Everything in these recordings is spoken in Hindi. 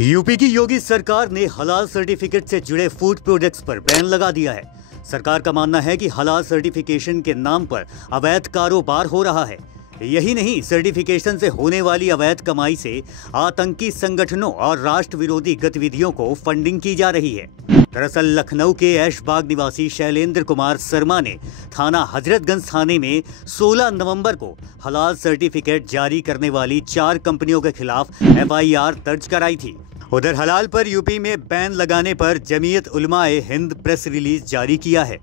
यूपी की योगी सरकार ने हलाल सर्टिफिकेट से जुड़े फूड प्रोडक्ट्स पर बैन लगा दिया है। सरकार का मानना है कि हलाल सर्टिफिकेशन के नाम पर अवैध कारोबार हो रहा है। यही नहीं, सर्टिफिकेशन से होने वाली अवैध कमाई से आतंकी संगठनों और राष्ट्र विरोधी गतिविधियों को फंडिंग की जा रही है। दरअसल लखनऊ के ऐशबाग निवासी शैलेंद्र कुमार शर्मा ने थाना हजरतगंज थाने में 16 नवंबर को हलाल सर्टिफिकेट जारी करने वाली 4 कंपनियों के खिलाफ FIR दर्ज कराई थी। उधर हलाल पर यूपी में बैन लगाने पर जमीयत उलमाए हिंद प्रेस रिलीज जारी किया है।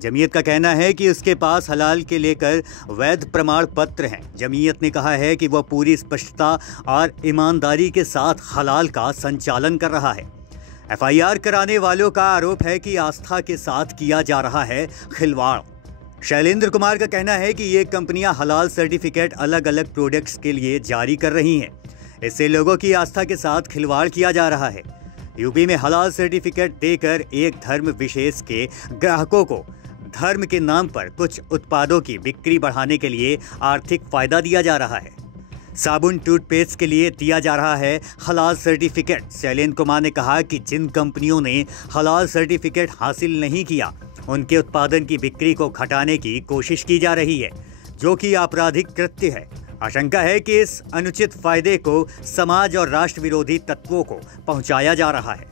जमीयत का कहना है कि उसके पास हलाल के लेकर वैध प्रमाण पत्र हैं। जमीयत ने कहा है कि वह पूरी स्पष्टता और ईमानदारी के साथ हलाल का संचालन कर रहा है। FIR कराने वालों का आरोप है कि आस्था के साथ किया जा रहा है खिलवाड़। शैलेंद्र कुमार का कहना है कि ये कंपनियां हलाल सर्टिफिकेट अलग अलग प्रोडक्ट्स के लिए जारी कर रही हैं। इससे लोगों की आस्था के साथ खिलवाड़ किया जा रहा है। यूपी में हलाल सर्टिफिकेट देकर एक धर्म विशेष के ग्राहकों को धर्म के नाम पर कुछ उत्पादों की बिक्री बढ़ाने के लिए आर्थिक फायदा दिया जा रहा है। साबुन टूथपेस्ट के लिए दिया जा रहा है हलाल सर्टिफिकेट। शैलेंद्र कुमार ने कहा कि जिन कंपनियों ने हलाल सर्टिफिकेट हासिल नहीं किया, उनके उत्पादन की बिक्री को घटाने की कोशिश की जा रही है, जो कि आपराधिक कृत्य है। आशंका है कि इस अनुचित फायदे को समाज और राष्ट्र विरोधी तत्वों को पहुंचाया जा रहा है।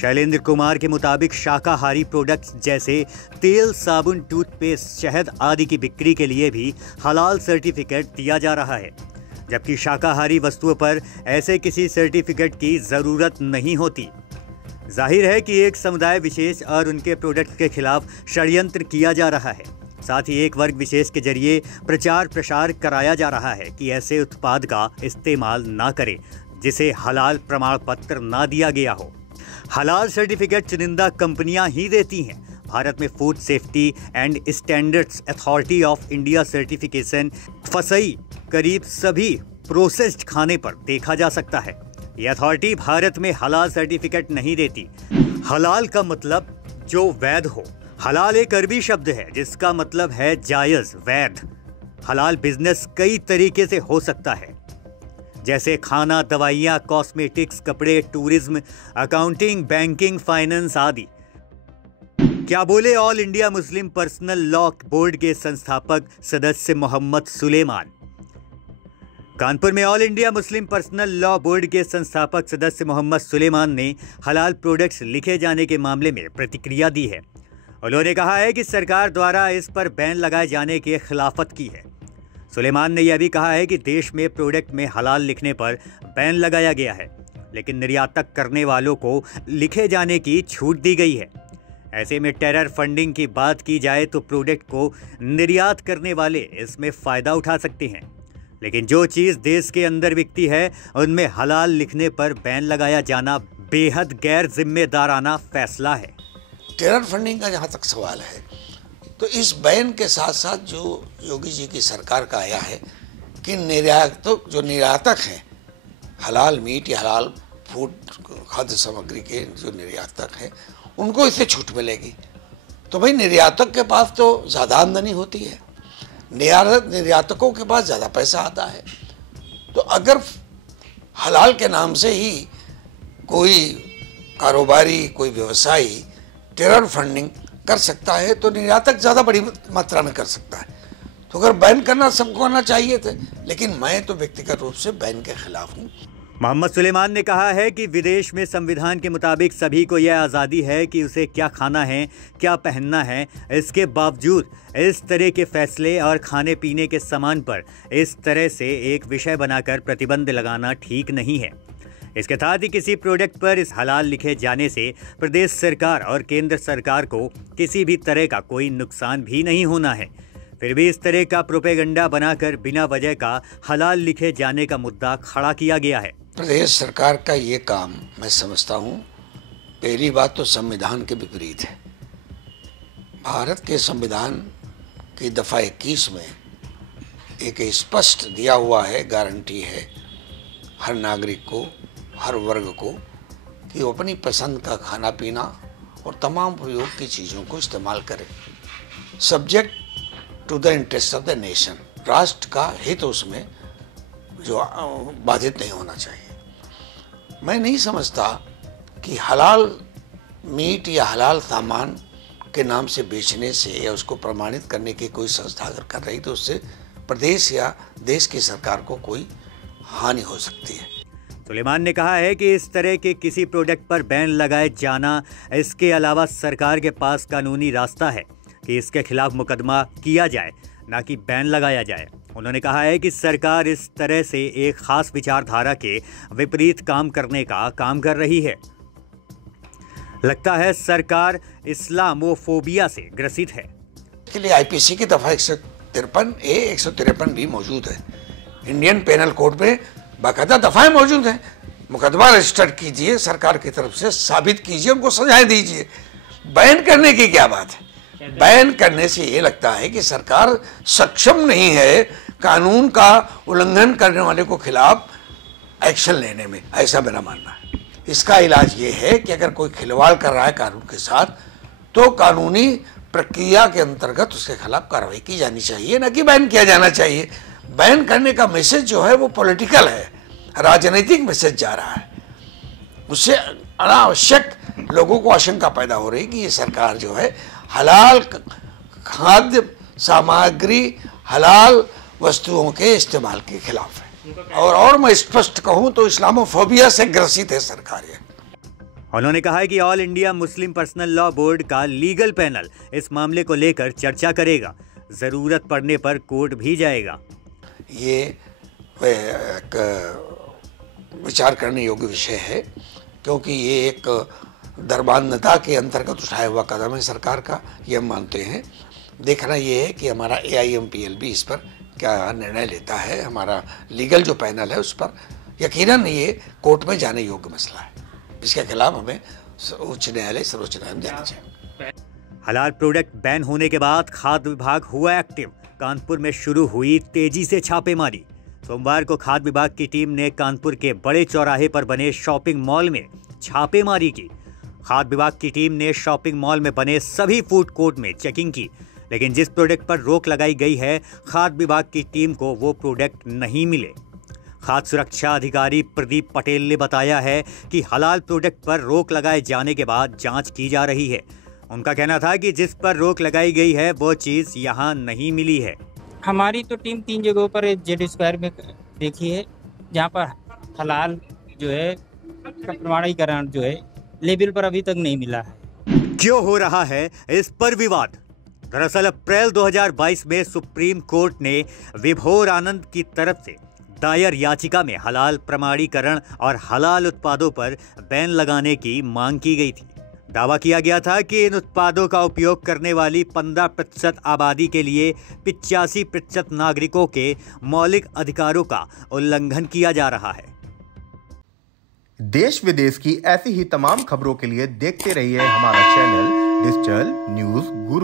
शैलेंद्र कुमार के मुताबिक शाकाहारी प्रोडक्ट्स जैसे तेल, साबुन, टूथपेस्ट, शहद आदि की बिक्री के लिए भी हलाल सर्टिफिकेट दिया जा रहा है, जबकि शाकाहारी वस्तुओं पर ऐसे किसी सर्टिफिकेट की जरूरत नहीं होती। जाहिर है कि एक समुदाय विशेष और उनके प्रोडक्ट के खिलाफ षड्यंत्र किया जा रहा है। साथ ही एक वर्ग विशेष के जरिए प्रचार प्रसार कराया जा रहा है कि ऐसे उत्पाद का इस्तेमाल ना करें जिसे हलाल प्रमाण पत्र ना दिया गया हो। हलाल सर्टिफिकेट चुनिंदा कंपनियां ही देती हैं। भारत में food safety and standards authority of India certification FSSAI करीब सभी प्रोसेस्ड खाने पर देखा जा सकता है। यह अथॉरिटी भारत में हलाल सर्टिफिकेट नहीं देती। हलाल का मतलब जो वैध हो। हलाल एक अरबी शब्द है जिसका मतलब है जायज, वैध। हलाल बिजनेस कई तरीके से हो सकता है, जैसे खाना, दवाइयाँ, कॉस्मेटिक्स, कपड़े, टूरिज्म, अकाउंटिंग, बैंकिंग, फाइनेंस आदि। क्या बोले all India Muslim personal law board के संस्थापक सदस्य मोहम्मद सुलेमान। कानपुर में all India Muslim personal law board के संस्थापक सदस्य मोहम्मद सुलेमान ने हलाल प्रोडक्ट्स लिखे जाने के मामले में प्रतिक्रिया दी है। उन्होंने कहा है कि सरकार द्वारा इस पर बैन लगाए जाने की खिलाफत की है। सुलेमान ने यह भी कहा है कि देश में प्रोडक्ट में हलाल लिखने पर बैन लगाया गया है, लेकिन निर्यातक करने वालों को लिखे जाने की छूट दी गई है। ऐसे में टेरर फंडिंग की बात की जाए तो प्रोडक्ट को निर्यात करने वाले इसमें फ़ायदा उठा सकते हैं, लेकिन जो चीज़ देश के अंदर बिकती है उनमें हलाल लिखने पर बैन लगाया जाना बेहद गैर जिम्मेदाराना फैसला है। टेरर फंडिंग का जहाँ तक सवाल है तो इस बैन के साथ साथ जो योगी जी की सरकार का आया है कि जो निर्यातक हैं हलाल मीट या हलाल फूड खाद्य सामग्री के जो निर्यातक हैं उनको इससे छूट मिलेगी। तो भाई निर्यातक के पास तो ज़्यादा आमदनी होती है, निर्यातकों के पास ज़्यादा पैसा आता है। तो अगर हलाल के नाम से ही कोई कारोबारी, कोई व्यवसायी टेरर फंडिंग कर सकता है तो निर्यातक ज़्यादा बड़ी मात्रा में कर सकता है। तो अगर बैन करना सबको आना चाहिए थे, लेकिन मैं तो व्यक्तिगत रूप से बैन के खिलाफ हूँ। मोहम्मद सुलेमान ने कहा है कि विदेश में संविधान के मुताबिक सभी को यह आज़ादी है कि उसे क्या खाना है, क्या पहनना है। इसके बावजूद इस तरह के फैसले और खाने पीने के सामान पर इस तरह से एक विषय बनाकर प्रतिबंध लगाना ठीक नहीं है। इसके साथ ही किसी प्रोडक्ट पर इस हलाल लिखे जाने से प्रदेश सरकार और केंद्र सरकार को किसी भी तरह का कोई नुकसान भी नहीं होना है। फिर भी इस तरह का प्रोपेगेंडा बनाकर बिना वजह का हलाल लिखे जाने का मुद्दा खड़ा किया गया है। प्रदेश सरकार का ये काम मैं समझता हूँ, पहली बात तो संविधान के विपरीत है। भारत के संविधान की दफ़ा 21 में एक स्पष्ट दिया हुआ है, गारंटी है हर नागरिक को, हर वर्ग को कि वो अपनी पसंद का खाना पीना और तमाम उपयोग की चीज़ों को इस्तेमाल करें, subject to the interest of the nation. राष्ट्र का हित उसमें जो बाधित नहीं होना चाहिए। मैं नहीं समझता कि हलाल मीट या हलाल सामान के नाम से बेचने से या उसको प्रमाणित करने की कोई संस्था अगर कर रही तो उससे प्रदेश या देश की सरकार को कोई हानि हो सकती है। सुलेमान ने कहा है कि इस तरह के किसी प्रोडक्ट पर बैन लगाए जाना, इसके अलावा सरकार के पास कानूनी रास्ता है कि इसके खिलाफ मुकदमा किया जाए, ना कि बैन लगाया जाए। उन्होंने कहा है कि सरकार इस तरह से एक खास विचारधारा के विपरीत काम करने का काम कर रही है। लगता है सरकार इस्लामोफोबिया से ग्रसित है। के लिए आईपीसी की दफा 153A 153 भी मौजूद है। इंडियन पेनल कोड में बाकायदा दफाएं मौजूद हैं। मुकदमा रजिस्टर कीजिए, सरकार की तरफ से साबित कीजिए, उनको सजाएं दीजिए। बैन करने की क्या बात है? बैन करने से ये लगता है कि सरकार सक्षम नहीं है कानून का उल्लंघन करने वाले को खिलाफ एक्शन लेने में, ऐसा मेरा मानना है। इसका इलाज ये है कि अगर कोई खिलवाड़ कर रहा है कानून के साथ तो कानूनी प्रक्रिया के अंतर्गत उसके खिलाफ कार्रवाई की जानी चाहिए, न कि बैन किया जाना चाहिए। बैन करने का मैसेज जो है वो पॉलिटिकल है, राजनीतिक मैसेज जा रहा है। उससे अनावश्यक लोगों को आशंका पैदा हो रही कि ये सरकार जो है हलाल खाद्य सामग्री, हलाल वस्तुओं के इस्तेमाल के खिलाफ है। और मैं स्पष्ट कहूं तो इस्लामोफोबिया से ग्रसित है सरकार। उन्होंने कहा है कि all India Muslim personal law board का लीगल पैनल इस मामले को लेकर चर्चा करेगा, जरूरत पड़ने पर कोर्ट भी जाएगा। ये एक विचार करने योग्य विषय है, क्योंकि ये एक दरबानता के अंतर्गत उठाया हुआ कदम है सरकार का, ये हम मानते हैं। देखना ये है कि हमारा AIMPL भी इस पर क्या निर्णय लेता है। हमारा लीगल जो पैनल है उस पर यकीनन ये कोर्ट में जाने योग्य मसला है। इसके खिलाफ हमें उच्च न्यायालय, सर्वोच्च न्यायालय जाना चाहिए। हलाल प्रोडक्ट बैन होने के बाद खाद्य विभाग हुआ एक्टिव। कानपुर में शुरू हुई तेजी से छापेमारी। सोमवार को खाद्य विभाग की टीम ने कानपुर के बड़े चौराहे पर बने शॉपिंग मॉल में छापेमारी की। खाद्य विभाग की टीम ने शॉपिंग मॉल में बने सभी फूड कोर्ट में चेकिंग की, लेकिन जिस प्रोडक्ट पर रोक लगाई गई है, खाद्य विभाग की टीम को वो प्रोडक्ट नहीं मिले। खाद्य सुरक्षा अधिकारी प्रदीप पटेल ने बताया है कि हलाल प्रोडक्ट पर रोक लगाए जाने के बाद जांच की जा रही है। उनका कहना था कि जिस पर रोक लगाई गई है वो चीज़ यहाँ नहीं मिली है। हमारी तो टीम 3 जगहों पर जेड स्क्वायर में देखी है, जहाँ पर हलाल जो है का प्रमाणीकरण जो है लेबल पर अभी तक नहीं मिला है। क्यों हो रहा है इस पर विवाद? दरअसल अप्रैल 2022 में सुप्रीम कोर्ट ने विभोर आनंद की तरफ से दायर याचिका में हलाल प्रमाणीकरण और हलाल उत्पादों पर बैन लगाने की मांग की गई थी। दावा किया गया था कि इन उत्पादों का उपयोग करने वाली 15% आबादी के लिए 85% नागरिकों के मौलिक अधिकारों का उल्लंघन किया जा रहा है। देश विदेश की ऐसी ही तमाम खबरों के लिए देखते रहिए हमारा चैनल डिजिटल न्यूज़ गुरु।